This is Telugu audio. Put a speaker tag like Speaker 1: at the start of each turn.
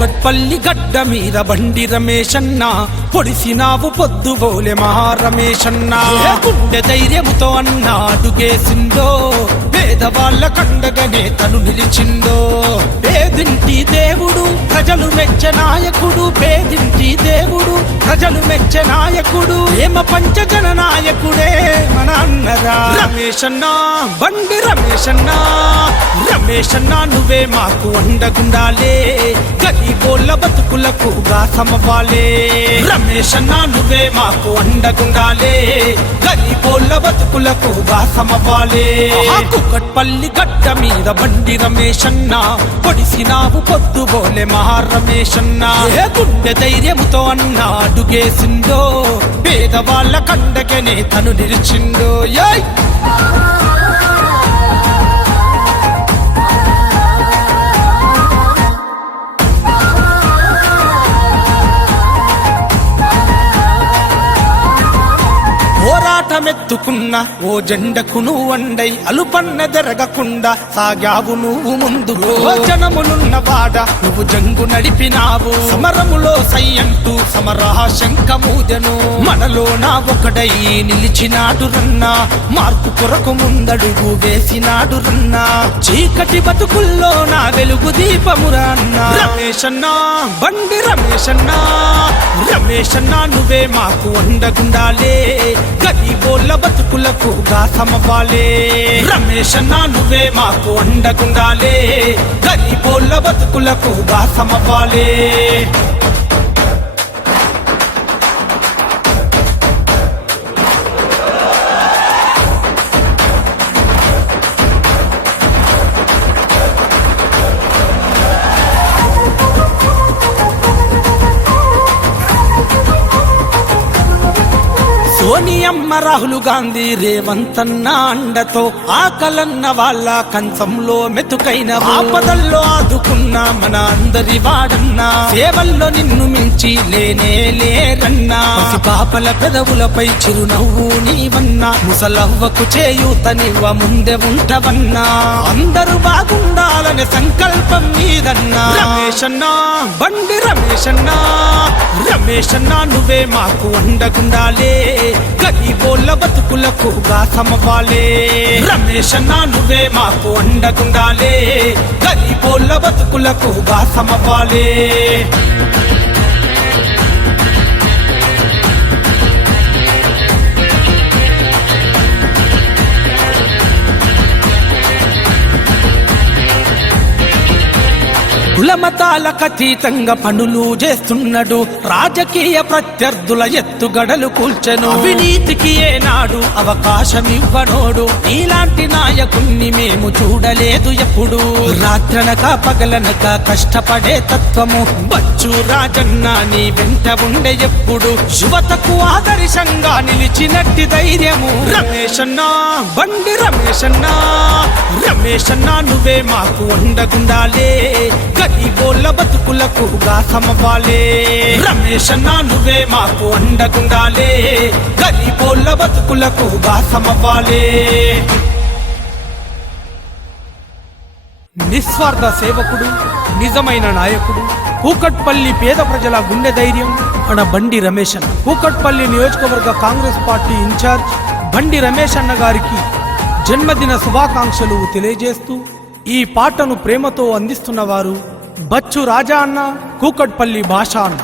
Speaker 1: కూకట్పల్లి గడ్డ మీద బండి రమేశన్న పొడిసినావు పొద్దుబోలే మహారమేశన్న. ఏ గుండె ధైర్యముతో అన్నా అడుగేసిందో పేదవాళ్ళ కండగనే తను నిలిచిందో. పేదింటి దేవుడు ప్రజలు మెచ్చ నాయకుడు పేదింటి దేవుడు ప్రజలు మెచ్చ నాయకుడు ఏమ పంచజన నాయకుడే మన అన్నరా. రమేశన్న బండి రమేశన్న రమేశన్న నువ్వే మాకు అండగుండాలే. గరీబోళ్ళ బతుకులకు సమవాలే రమేషన్నా నువ్వే మాకు అండగుండాలే. గరీబోళ్ళ బతుకులకు సమవాలే కుకట్పల్లి గడ్డ మీద బండి రమేశన్న పొడిసినావు పొద్దుబోలే మహారమేశన్న ఏ గుండె ధైర్యముతో అన్న అడుగేసిందో. పేదవాళ్ళ కండకనే తను నిలిచిందో. యై పోరాటమెత్తుకున్న ఓ జెండకు నువ్వు వండై అలుపన్న జరగకుండా సాగావు నువ్వు ముందు. జనములున్న వాడ నువ్వు జంగు నడిపినావు. సమరములో సై అంటూ సమరా శంఖమూదెను. మనలో నా ఒకడై నిలిచినాడు రన్నా. మార్పు కొరకు ముందడుగు వేసినాడు రన్నా. చీకటి బతుకుల్లో నా వెలుగు దీపమురా అన్నా బండి బండి రమేశన్నా రమేశన్నా నువ్వే మాకు అండగుండాలే. గరీబోళ్ళ బతుకులకు సమవాలే రమేశన్నా నువ్వే మాకు అండగుండాలే. గరీబోళ్ళ బతుకులకు సమవాలే సోనియమ్మ రాహుల్ గాంధీ రేవంతన్న అండతో ఆకలన్న వాళ్ళ కంచంలో మెతుకైన ఆపదల్లో ఆదుకున్న మన అందరి వాడన్నా. సేవల్లో నిన్ను మించి లేనే లేరన్నా. పాపల పెదవులపై చిరునవ్వు నీవన్నా. ముసలవ్వకు చేయూతనివ్వ ముందే ఉంటవన్నా. అందరూ బాగుండాలనే సంకల్పం మీదన్నా. రమేషన్నా బండి రమేషన్నా రమేషన్నా నువ్వే మాకు అండగుండాలే. గరీబోళ్ళ బతుకులకు సమవాలే రమేష్ రమేశన్నా నువ్వే మాకు అండగుండాలే. గరీబోళ్ళ బతుకులకు సమవాలే కులమతాలకు అతీతంగా పనులు చేస్తున్నాడు. రాజకీయ ప్రత్యర్థుల ఎత్తుగడలు కూల్చెను. అవినీతికి ఏనాడు అవకాశం ఇవ్వనోడు ఇలాంటి నాయకుణ్ణి మేము చూడలేదు ఎప్పుడు. రాత్రనక పగలనక కష్టపడే తత్వము. బచ్చు రాజన్న నీ వెంట ఉండే ఎప్పుడు. యువతకు ఆదర్శంగా నిలిచినట్టి ధైర్యము. రమేషన్నా బండి రమేష్ అన్నా నువ్వే మాకు అండగుండాలే గరీబోళ్ళ బతుకులకు సమవాలే. రమేశన్నా నువ్వే మాకు అండగుండాలే గరీబోళ్ళ బతుకులకు సమవాలే. నిస్వార్థ సేవకుడు నిజమైన నాయకుడు. కూకట్పల్లి పేద ప్రజల గుండె ధైర్యం. అన్న బండి రమేష్ అన్న. కూకట్పల్లి నియోజకవర్గ కాంగ్రెస్ పార్టీ ఇన్ఛార్జ్. బండి రమేష్ అన్న గారికి జన్మదిన శుభాకాంక్షలు తెలియజేస్తూ ఈ పాటను ప్రేమతో అందిస్తున్న వారు బచ్చు రాజా అన్న కూకట్పల్లి భాష అన్న.